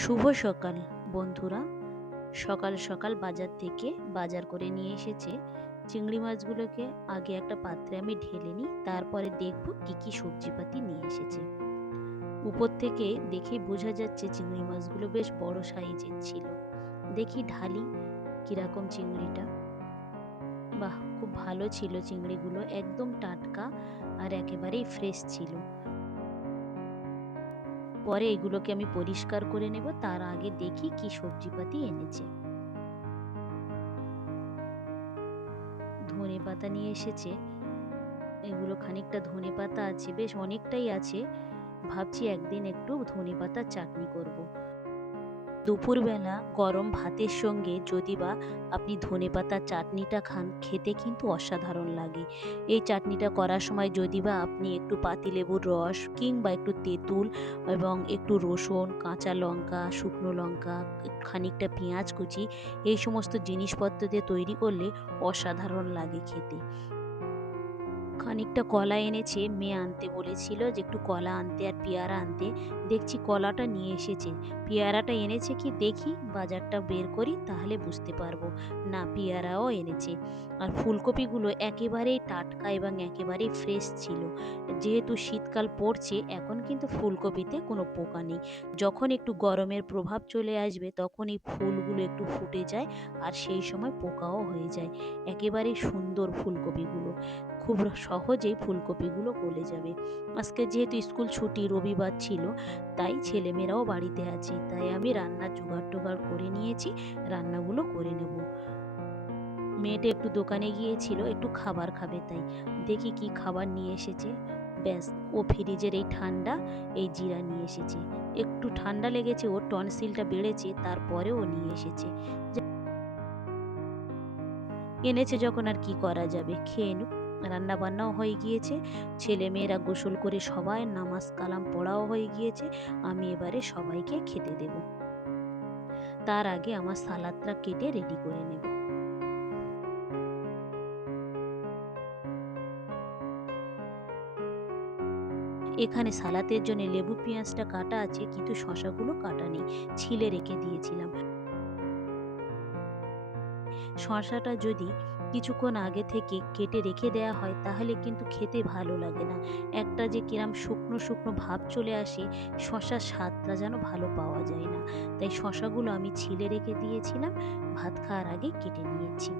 শুভ সকাল, বন্ধুরা। সকাল সকাল বাজার থেকে বাজার করে নিয়ে এসেছে। চিংড়ি মাছগুলোকে আগে একটা পাত্রে আমি ঢেলে নিই, তারপরে দেখব কি কি সবজিপাতি নিয়ে এসেছে। উপর থেকে দেখে বোঝা যাচ্ছে চিংড়ি মাছগুলো বেশ বড় সাইজের ছিল। দেখি ঢালি কীরকম চিংড়িটা। বাহ, খুব ভালো ছিল চিংড়িগুলো, একদম টাটকা আর একেবারেই ফ্রেশ ছিল। পরে এগুলোকে আমি পরিষ্কার করে নেব, তার আগে দেখি কি সবজিপাতি এনেছে। ধনে পাতা নিয়ে এসেছে। এগুলো খানিকটা ধনে পাতা আছে, বেশ অনেকটাই আছে। ভাবছি একদিন একটু ধনে পাতার চাটনি করব। দুপুরবেলা গরম ভাতের সঙ্গে যদি বা আপনি ধনে পাতার চাটনিটা খান, খেতে কিন্তু অসাধারণ লাগে। এই চাটনিটা করার সময় যদি বা আপনি একটু পাতিলেবুর রস কিংবা একটু তেঁতুল এবং একটু রসুন, কাঁচা লঙ্কা, শুকনো লঙ্কা, খানিকটা পেঁয়াজ কুচি, এই সমস্ত জিনিসপত্র দিয়ে তৈরি করলে অসাধারণ লাগে খেতে। খানিকটা কলা এনেছে, মেয়ে আনতে বলেছিল যে একটু কলা আনতে আর পেয়ারা আনতে। দেখছি কলাটা নিয়ে এসেছে। পেয়ারাটা এনেছে কি দেখি, বাজারটা বের করি তাহলে বুঝতে পারব। না, পেয়ারাও এনেছে। আর ফুলকপিগুলো একেবারেই টাটকা এবং একেবারেই ফ্রেশ ছিল। যেহেতু শীতকাল পড়ছে, এখন কিন্তু ফুলকপিতে কোনো পোকা নেই। যখন একটু গরমের প্রভাব চলে আসবে, তখন এই ফুলগুলো একটু ফুটে যায় আর সেই সময় পোকাও হয়ে যায়। একেবারেই সুন্দর ফুলকপিগুলো। খুব সহজেই ফুলকপিগুলো গলে যাবে। আজকে যেহেতু স্কুল ছুটি, রবিবার ছিল, তাই ছেলেমেয়েরাও বাড়িতে আছে। তাই আমি রান্নার জোগাড় টোগাড় করে নিয়েছি, রান্নাগুলো করে নেব। মেয়েটা একটু দোকানে গিয়েছিল, একটু খাবার খাবে তাই। দেখি কি খাবার নিয়ে এসেছে। ব্যাস, ও ফ্রিজের এই ঠান্ডা, এই জিরা নিয়ে এসেছে। একটু ঠান্ডা লেগেছে, ওর টনসিলটা বেড়েছে তারপরে ও নিয়ে এসেছে। এনেছে যখন আর কি করা যাবে, খেয়ে নুক রান্না বান্নাও হয়ে গিয়েছে। ছেলে মেয়েরা গোসল করে সবাই, নামাজ কালাম পড়াও হয়ে গিয়েছে। আমি এবারে সবাইকে খেতে দেব। তার আগে আমার সালাদটা কেটে রেডি করে নেব। এখানে সালাতের জন্য লেবু, পেঁয়াজটা কাটা আছে, কিন্তু শশাগুলো কাটা নেই। ছিলে রেখে দিয়েছিলাম। শশাটা যদি কিছুক্ষণ আগে থেকে কেটে রেখে দেওয়া হয়, তাহলে কিন্তু খেতে ভালো লাগে না। একটা যে কিরাম শুকনো শুকনো ভাব চলে আসে, শশার স্বাদটা যেন ভালো পাওয়া যায় না। তাই শশাগুলো আমি ছিলে রেখে দিয়েছিলাম, ভাত খাওয়ার আগে কেটে নিয়েছি।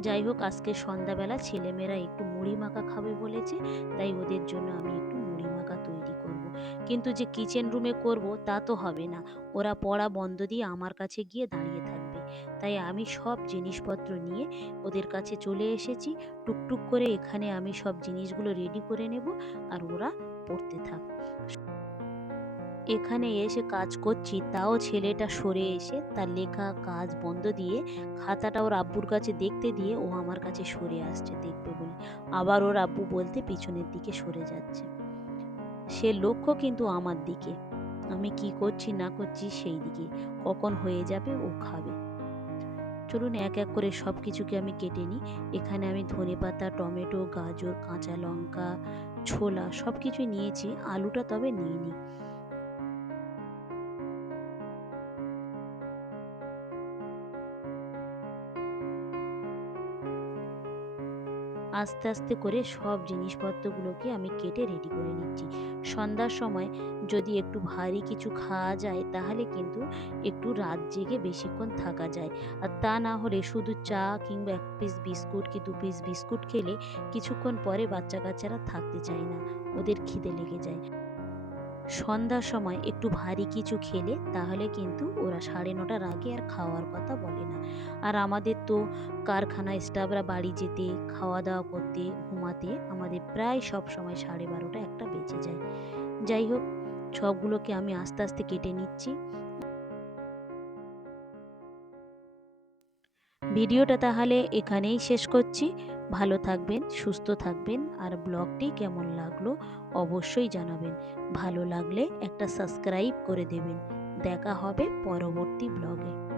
যাই হোক, আজকে সন্ধ্যাবেলা ছেলেমেয়েরা একটু মুড়ি মাখা খাবে বলেছে, তাই ওদের জন্য আমি একটু মুড়ি মাখা তৈরি করব। কিন্তু যে কিচেন রুমে করব, তা তো হবে না। ওরা পড়া বন্ধ দিয়ে আমার কাছে গিয়ে দাঁড়িয়ে থাকবে। তাই আমি সব জিনিসপত্র নিয়ে ওদের কাছে চলে এসেছি। টুকটুক করে এখানে আমি সব জিনিসগুলো রেডি করে নেব আর ওরা পড়তে থাক। এখানে এসে কাজ করছি, তাও ছেলেটা সরে এসে তার লেখা কাজ বন্ধ দিয়ে খাতাটা ওর আব্বুর কাছে দেখতে দিয়ে ও আমার কাছে সরে আসছে দেখবে বলে। আবার ওর আব্বু বলতে পিছনের দিকে সরে যাচ্ছে। সে লক্ষ্য কিন্তু আমার দিকে। আমি কি করছি না করছি সেই দিকে। কখন হয়ে যাবে ও খাবে। চলুন এক এক করে সব কিছুকে আমি কেটে নিই। এখানে আমি ধনে পাতা, টমেটো, গাজর, কাঁচা লঙ্কা, ছোলা সব কিছুই নিয়েছি। আলুটা তবে নিয়ে নিই আস্তে আস্তে করে সব জিনিসপত্রগুলোকে আমি কেটে রেডি করে নিচ্ছি। সন্ধ্যার সময় যদি একটু ভারী কিছু খাওয়া যায়, তাহলে কিন্তু একটু রাত জেগে বেশিক্ষণ থাকা যায়। আর তা না হলে শুধু চা কিংবা এক পিস বিস্কুট কি দু পিস বিস্কুট খেলে কিছুক্ষণ পরে বাচ্চা কাচ্চারা থাকতে চায় না। ওদের খিদে লেগে যায়। সন্ধ্যার সময় একটু ভারী কিছু খেলে তাহলে কিন্তু ওরা সাড়ে নটার আগে আর খাওয়ার কথা বলে না। আর আমাদের তো কারখানা স্টাফরা বাড়ি যেতে খাওয়া দাওয়া করতে, ঘুমাতে আমাদের প্রায় সব সময় সাড়ে বারোটা একটা বেঁচে যায়। যাই হোক সবগুলোকে আমি আস্তে আস্তে কেটে নিচ্ছি। ভিডিওটা তাহলে এখানেই শেষ করছি। ভালো থাকবেন, সুস্থ থাকবেন আর ব্লগটি কেমন লাগল অবশ্যই জানাবেন। ভালো লাগলে একটা সাবস্ক্রাইব করে দেবেন। দেখা হবে পরবর্তী ব্লগে।